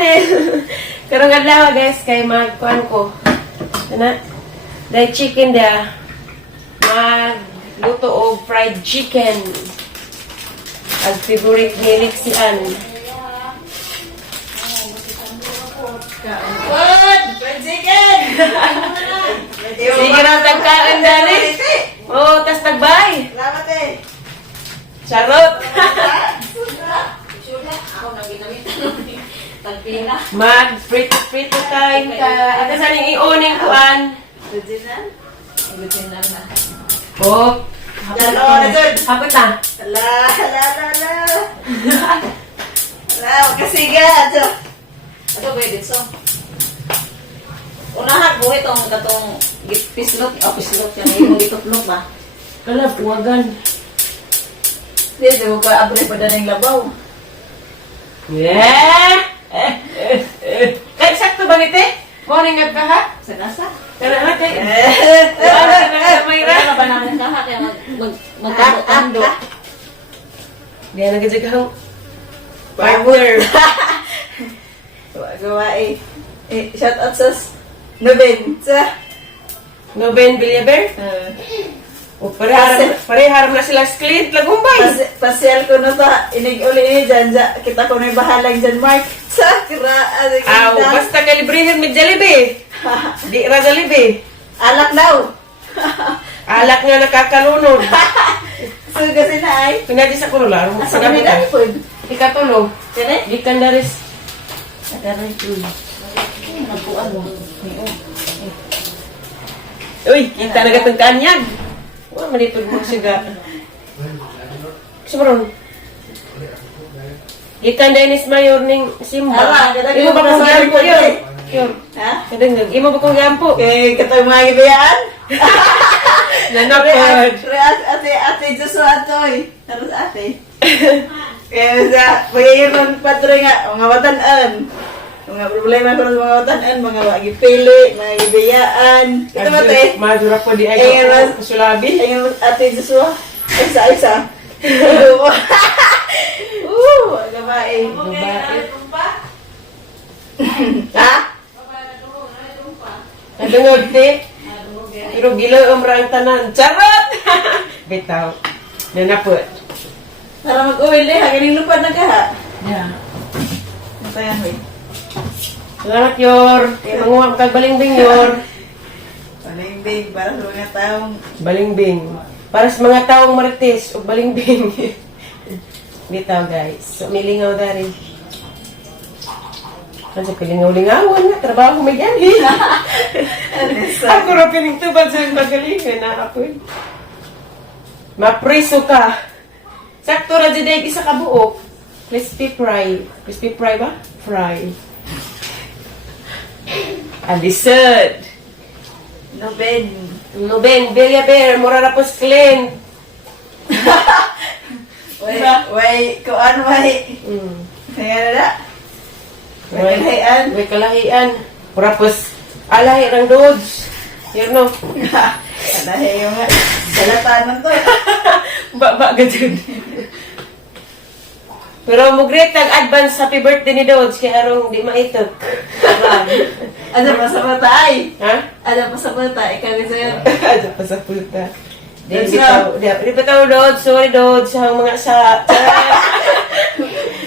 channel. Karong adlaw guys kay magkuan ko. Kana dai chicken da. Magluto og fried chicken. Ang favorite ni Lixian. What? Fried chicken! Sige na tagkaan dali. Oh, tas tagbay. Salamat eh. Charot. Ako nang ginamit. Tagpila. Mag-frito time ka. At sa ning ioning kuan. Original? Original na. Oh. Dalo na dyan. Hapot na. Hala. Hala, magkasiga. Ito pwede so. Unahan mo itong pislot. Pislot yan. Yung itutlog ba? Kala, puwagan. Hindi mo ka abri pa na ng labaw. Yeah! Kaya sakto ba nite? Morning nga ka ha? Sa nasa? Kaya na kay... Ano na Mayra? Wala ba namin kaha kaya magtando. Di na gajaghang partner. Gawa eh. Shout out sa Noben. Sa? Noben Villaber? O parehar na sila sklit lagumbay. Pasyal ko na ta. Inig-uli ni dyan. Kita ko na yung bahalang dyan, Mark. Sa kiraan. Aw, basta kalibrihin mi Jollibee. Di ra Jollibee. Alak daw. Alak nga nakakalunod. So kasi na ay. Pinadi sa kulo laro mo Asa sa kami gabi. na po. Ikatulog. Kaya? Gikan daris. Nagaray ko. Nagpuan mo. Uy, kita na gatong kanyag. Wala manitog mo siga. Sumron. Gikan Dennis Mayor ning Simba. Ala, kada Imo ba kong gampo yun? Yun. Ha? Kadang imo ba kong gampo? Kay katay mga gibiyaan. Nanapod. Ate Joshua Atoy. Tapos ate. Kaya sa pagiging patro nga, mga watanan. Mga problema ko sa mga watanan, mga magipili, mga gibiyaan. Ito ba te? Madura ko di ay Ayun, kusulabi. Ayun, ate Joshua. Isa. Gabae. Ha? Nadungog ti. Pero gila umrang tanan. Charot! Bitaw. Nanapod. Para mag-uwi le, hagaling lupad na ka ha. Yeah. Natayan hoy. Salamat, Yor. Manguha kag balingbing, Yor. Balimbing, para sa mga taong Balingbing. Para sa mga taong marites o balingbing. Bitaw, guys. So, milingaw dari. Kasi pilingaw-lingawan nga. Trabaho may yan. Ako rin pinintubad sa yung magalingan. Nakapoy. Mapriso ka. Sakto ra dyan ay isa ka buok. Crispy fry. Crispy fry ba? Fry. Alisod. Noben. Noben, Villaber, Morarapos Clint. Way, kuan way. Kaya na. May kalahian. May kalahian. Morarapos, alay, rang Dodge. Yan no. Kalahi yung nga. Salatanan to. Ba, ganyan. Pero mo great advance happy birthday ni Dodge kaya arong di maitok. Ano pa sa mata ay? Ha? Ano pa sa mata? Ikaw sa'yo. Ano pa sa puta. Dodge Di pa tao, Dodge. Sorry, Dodge. Sa mga sa...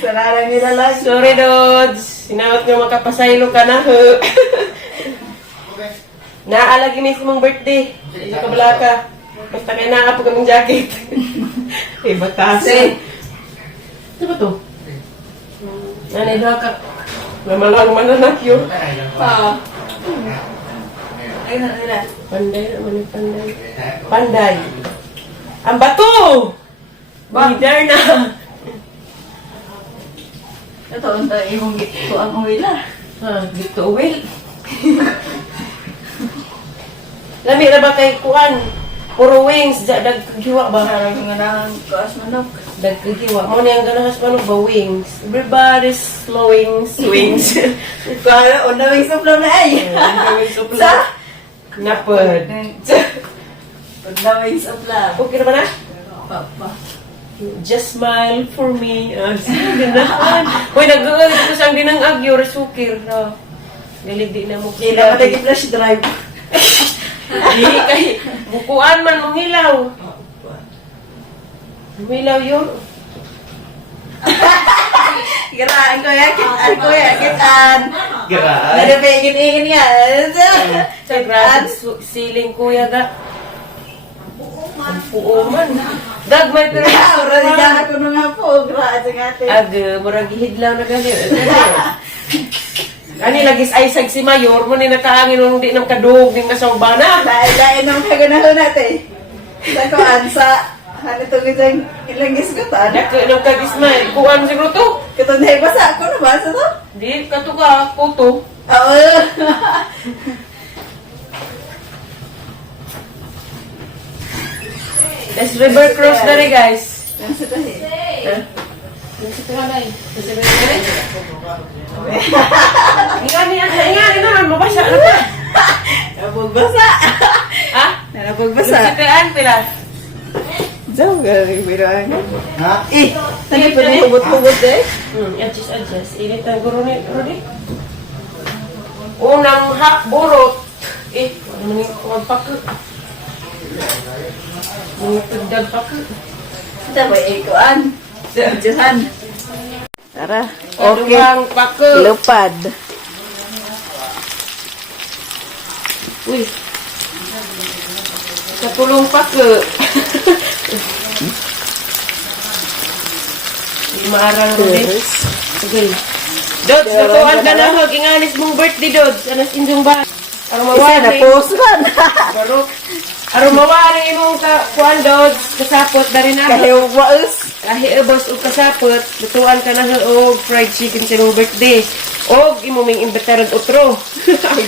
Sararang nila lang. Sorry, Dodge. Sinawat nga makapasaylo ka na. Naalagi mismong birthday. Sa kabalaka. Basta kaya nakapag kaming jacket. Eh, batasan. Ano ba to? Nanay na ka. Namalang mananak yun. Oo. Ayun na. Panday naman yung panday. Panday. Ang bato! Leader na. Ito, ito, yung gito ang uwila. Ha, dito uwil. Lami na ba kay Kuan? Puro wings, dagkagiwa ba? Parang nga nang kaas manok. Dagkagiwa. Mo na yung ganahas manok ba? Wings. Everybody's flowing wings. Kaya, una wings of love na ay. Wings of love. Napod. Una wings of love. Okay na ba na? Papa. Just smile for me. Dinaan. Uy, nag-uwi ko sa dinang agyo, resukir. Galig di na mo. Hindi naman lagi flash drive. Di, kay bukuan man mong hilaw. Hilaw yun. Giraan ko ya, kitaan ko ya, kitaan. Geraan. Nagapigin-igin nga. Sa grabe, siling kuya ga. Ang puo man. Dag, may pero... Ura ni Dana ko nung nga po, giraan sa ngate. Murag hidlaw na gali. Kani lagis ay sag si Mayor mo ni nakaangin nung di nang kadug ning kasaubana. Dahil nung kagunahon natin. Sa kuan sa ano itong isang ilang gisgutan. Dako nang kagismay, kuan siguro to. Katong dahil basa ako na basa to. Di ka to ka photo. Oo. Let's river cross na rin guys. Nasa tahi. Ha? Nasa tagalay. Nasa tagalay. Ingani naman, mabasa na pa. Napagbasa. Ha? Napagbasa. Nasa tagaan pila. Jauh galing biruan. Ha? Tadi pa na hubot-hubot eh. Adjust. Ini tayo guro ni Rudy. Unang burot. Ano ni magpaka. Mga pagdag paka. Kita ba ikuan? Juhan. Tara. Okay. Kadungang paka. Lupad. Uy. Kapulong paka. Di maarang Rudy. Okay. Dods, natuan ka na hag. Ingalis mong birthday, Dods. Anas injong ba? Arong Isa na mawari. posan. Barok. Arong mawari mong kuan, Dods. Kasapot na rin ako. Kahit waus. Kahit ubos o kasapot, lutuan ka na og fried chicken sa mong birthday. Og imuming imbitaran otro.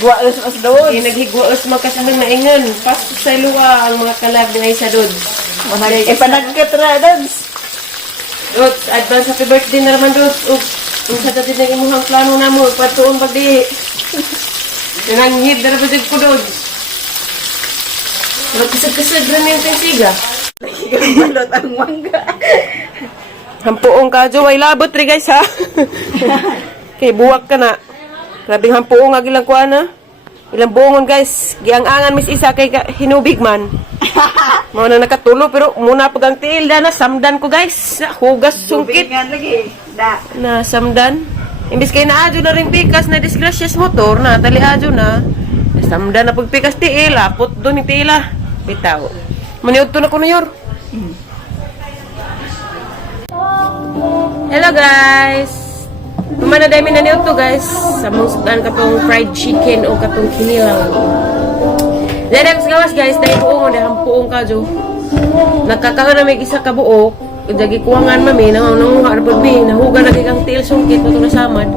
Waus mas doon. Naghigwaos magkasahang na ingan. Pasok sa luwa ang mga kalag ni Aisa, Dods. Ipanagkat na Dods. Dods, advance happy birthday na naman, Dods. Og kung sa dati na imuhang plano na mo, patuon pagdi. Nananghid na naman ko, Dods. Magkasag-kasag rin yung tensiga. Balot ang mangga. Hampuong ka, Jo. Ay labot rin, guys, ha? Kay buwak ka na. Grabing hampuong ag ilang kuha na. Ilang buongon, guys. Giang-angan mis isa kay hinubig man. Mga na nakatulo, pero muna pagang tiil na samdan ko, guys. Hugas sungkit. Tubingan lagi. Da. Na samdan. Imbis kay naadyo na rin pikas na disgracious motor na taliadyo na. Samdan na pagpikas tiil. Apot doon yung tiila. Bitaw. Maniod to na ko na yor. Hello, guys. Kumana dami na niyo to, guys. Sa mong katong fried chicken o katong kinilaw. Dahil sa gawas, guys, dahil buong o dahil hampuong ka, Jo. Nagkakaroon na may isa ka buok. Dagi kuwangan mami, nangunga arapod mi, nahuga lagi kang tiil sungkit, ito na samad.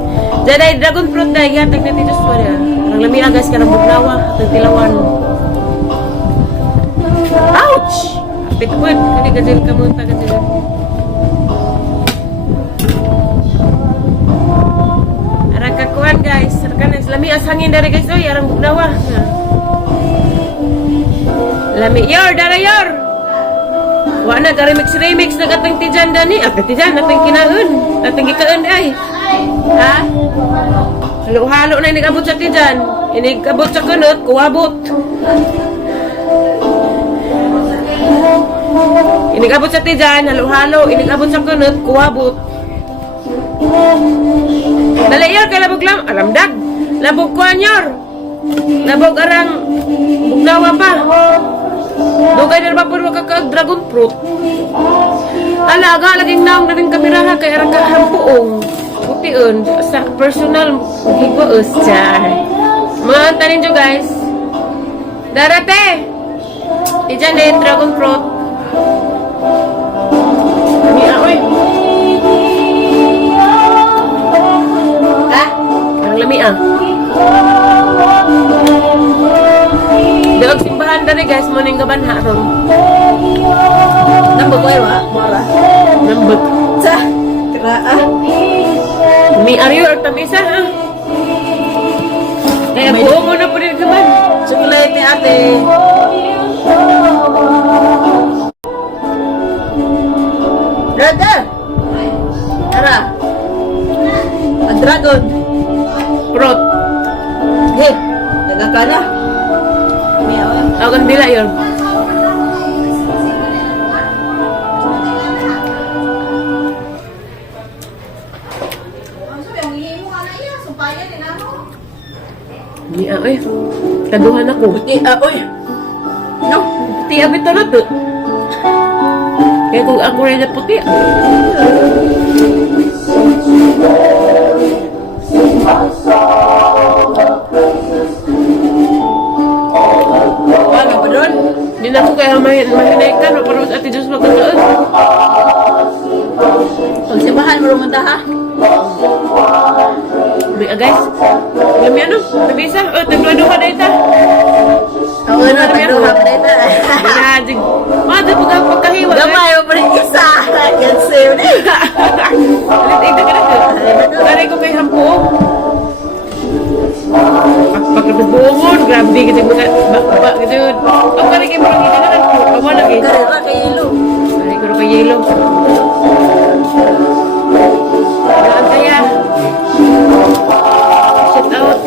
Dahil dragon fruit dahil yatag na tito swarya. Ang lamia, guys, karang bugnawa, at tilawan. Ouch! Pitput, kani gajil ka muna, gajil. Kakuan, guys, sarkanan lami as hangin dari guys, oy arang bugnawa. Lami yor dara yor. Wa na gari remix na katong tijan dani. Tijan natong kinaun. Natong gikaun ay. Ha? Halo-halo na inigabot sa tijan. Inigabot sa kunot, kuwabot. Inigabot sa tijan, halo-halo, inigabot sa kunot, kuwabot. Dali yor kay labog lang, alamdag. Labog kuan yor. Labog arang bugnawa pa. Dugay na ba puro ka dragon fruit. Alaga laging naong na rin kameraha kay arang kahampuong. Putiun sa personal higwaos char. Mga tanin jo guys. Darate. Ijan din dragon fruit. Ni aoy. Lami Daog simbahan dari guys, mo ning gabanha ron. Nambog ko wa, mora. Nambog. Sa, tiraan. Mi ariyo or tamisa ha. Kaya buo mo na po rin gaban. Chocolate ni ate. Fruit. Hey, nagaka na. Ako kan bila yun. Di ay. Kaduhan ako. Oy. No, puti abit na to. Kaya kung ako rin na puti. Ano ba doon? Hindi na ako kaya mahinaykan. Pero sa ati Diyos magkakaon. Pagsibahan mo rumanda ha. Guys, alam yan no? Nabisa? O, tagduha-duha na ita. Ako na tagduha pa dito. Binahading. Ito pagkahiwa. Gamay mo pa rin isa. Yan sa'yo na. Alit, ito ka na. Taray ko kay Hampo. Pagkabubungon, grabe kasi mga bak gitu. Ang kari kayo mga kita na. Kawa lagi. Karera kay Yelo. Taray ko kay Yelo. Saan kaya? Shout out.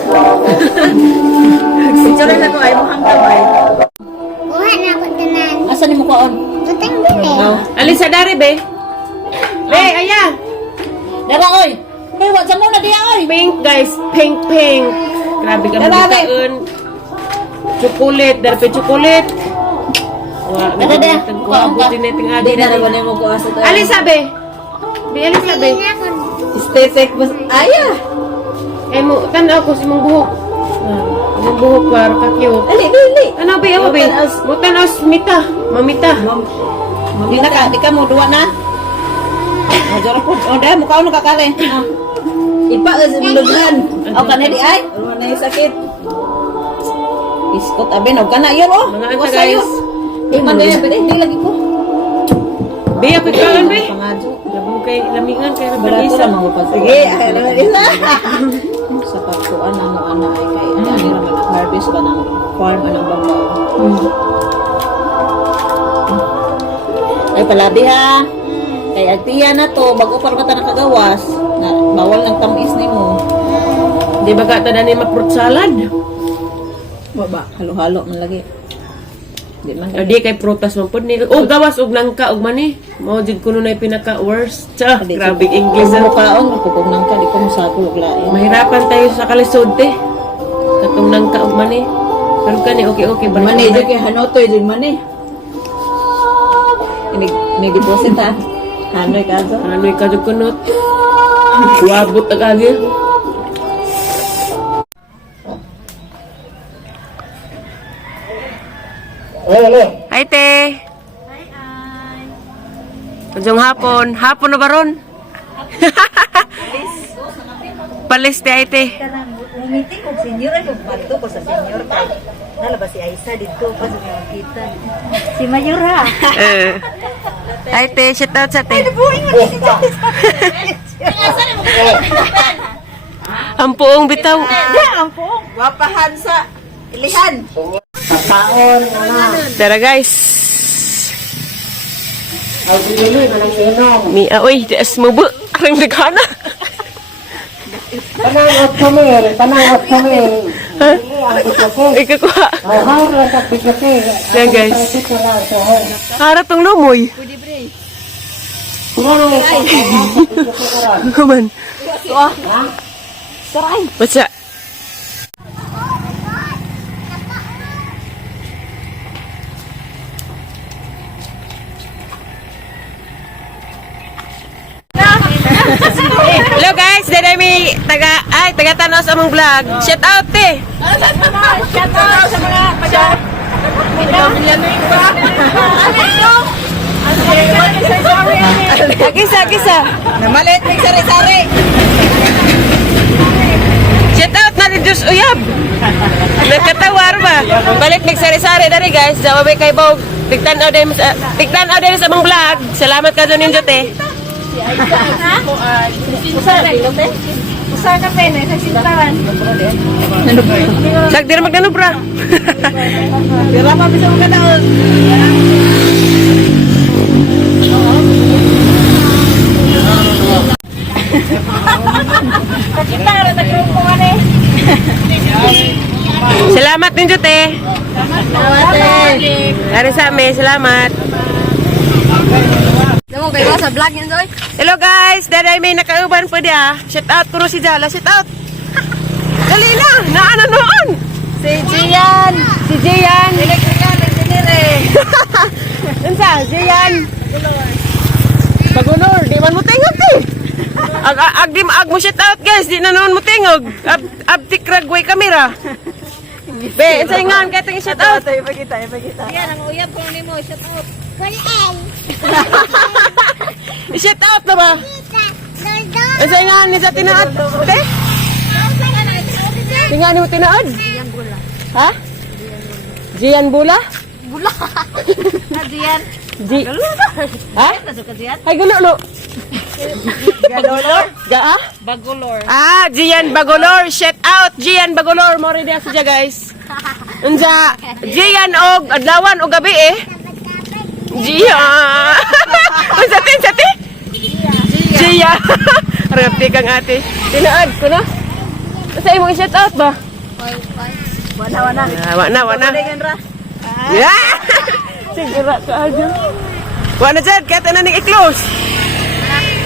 Picture na ko ay mo hanggang ay. Buhan ako tanan. Asa ni mo kaon? Butang dili. Alisa dari be. Be, aya. Dara oy. May wa sa mo na diya oy. Pink guys, pink. Grabe ka magitaon. Chocolate, darpe chocolate. Wah, Dada. buti neting adi Di na na. naman mo ko asa to. Alisa be. Be, Alisa be. Hindi ako. Aesthetic mas aya. Eh mo tanaw ko si mong buhok. Mong buhok war ka cute. Ali dili. Ano be, awa be? Mutan os mita, mamita. Di na ka, di ka mo duwa na. Jaro po. O dahil mo kaon nakakali. Ipa sa bulughan. O ka na di ay. Ano na yung sakit. Iskot abin o ka na yun o. Mga O anta, sa'yo. guys. Iman na yan. Pwede hindi lagi ko. Be, ako ikaw be. Pangadyo. Labong kay lamingan kay Barato Rabalisa. lang mga pag. Sige, ay naman isa. Sa pagkuan ng mga ana ay kay ani raman ang harvest ba ng farm anang banglaw. Ay palabi ha. Kay agtiya na to bago pa mata nakagawas na bawal ng tamis nimo. Di ba ka tada ni ma-fruit salad? Ba halo-halo man lagi. Di man. O di kay prutas man pud ni. O gawas og nangka og mani. Mao jud kuno na pinaka worst. Cha, grabe English. Mo kaon magpupog nang ka di ko musako og lain. Mahirapan tayo sa kalisod te. Katong nangka og mani. Pero kani okay balik. Mani di kay hanotoy din mani. Ini deposit ha. Hanoy ka so. Ano ka jud kunot? Wabot ag agi. Hi te. Ujung hapon. Hapon na baron. Palis te ay te. Meeting kung senior ay kung pato ko sa senior kay nalabas si Aisa dito pa sa mga kita. Si Mayor ha. Hi te, shout out sa te. Ang puong bitaw. Wapahan sa ilihan. Tara guys. Mi oy, des mo bu. Arang dagana. Panangot kami. Ikakuha. Harap sa pikati. Yan guys. Harap tong lumoy. Kuman. Baca. Hello guys, dari mi taga Tanos among vlog. Shout out te. Shout out sa mga Agisa. Namalit mig sari-sari. Shout out na rin Diyos Uyab. Nagkatawar ba? Balik nagsari-sari dari guys. Zawabay kay Bog. Tigtanaw din sa among vlog. Salamat ka doon ninyo te. Usa ka pen sa sintaran. Sagdi na magdano bra. Dira pa bisa mo kadaon. Kita ra ta grupo ani. Salamat din Jute. Dari sa amin, salamat. Damo kayo sa vlog yan, Doy. Hello guys, dari may nakauban po dia. Shout out puro si Jala, shout out. Dali na, naano noon. Si Jian. Si Jian. Electrical engineer. Unsa, Jian. Bagulor, di man mo tingog ti. Ag mo shout out guys, di na noon mo tingog. Abtik ragway kamera. Be, unsa ingan kay ting shout out. Ipakita. Yan ang uyab ko ni mo, shut up. I-shout out na ba? Dordo. Unsa ingan ni sa tinaad? Okay? Tingnan mo tinaad? Ha? Jian Bula? Na Jian. Ji. Ha? Nasok ka Jian? Ay gulo no. Galolor. Ga? Bagolor. Ah, Jian Bagolor. Shout out Jian Bagolor. Mo rin dia siya guys. Unsa Jian og adlawan og gabi eh. Jian. Unsa ti? Jian. Rapi kang ate. Tinaad ko na. Unsa imong i-shout out ba? Wana. Wana. Dengan ra. Yeah! Sigura ka aja. Wana dyan, kaya tayo na i-close.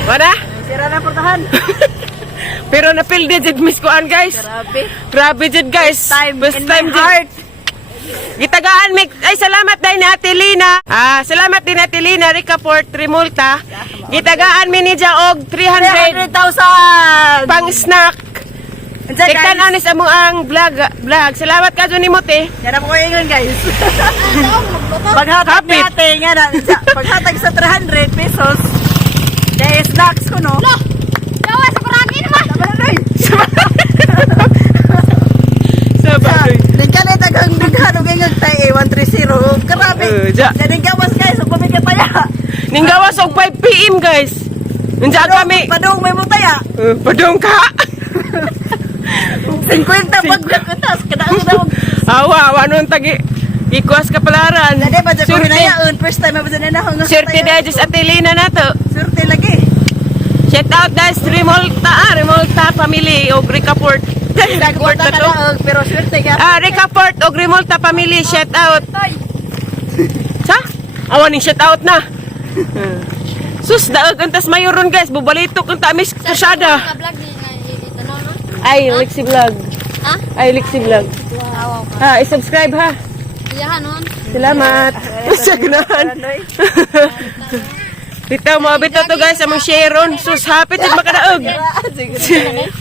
Wana? Sira na portahan. Pero na-feel din dyan, miss ko an guys. Grabe. Grabe dyan guys. First in time my heart. Gitagaan, ay salamat din ni Ate Lina. Salamat din Ate Lina, Ricaport, Trimulta. Gitagaan mi ni dyan og 300,000 300,000. pang snack. Tiktan Guys. anis amo ang vlog. Salamat ka dyan ni Mote. Yan po kayo yun, guys. Paghatag Kapit. natin, yan. Paghatag sa 300 pesos, dahil snacks ko, no? Dawa sa kurangin naman. Sabay. Nagkalit agang naghanong ngayong tayo, 130. Grabe. Ja. Yan gawas, guys. Ang pumigil pa ya. Ninggawas og 5 PM guys. Nandiyan kami. Padong may mutaya. Padong ka. 50 pagkakas. Kadaan daw. Awa nun tagi. Ikuas kapalaran. Dade ba dyan ko hinayaon? First time ba dyan na ako Swerte dahil dyan sa Atilina na to. Surte lagi. Shout out guys, Remolta family o Ricaport. Ricaport na to. Pero surte ka. Ricaport o Remolta family, shout out. Sa? Awan yung shout out na. Sus, daag antas mayoron guys, bubalitok ang tamis kasada. Vlog ni itanong no. Ay, Lexi Vlog. Ha? Ay, Lexi Vlog. Wow. I-subscribe ha. Iyahan nun. Salamat. Sagnahan. Tita, mo abit na to guys, among share on. Sus, hapit din makadaog. Sige.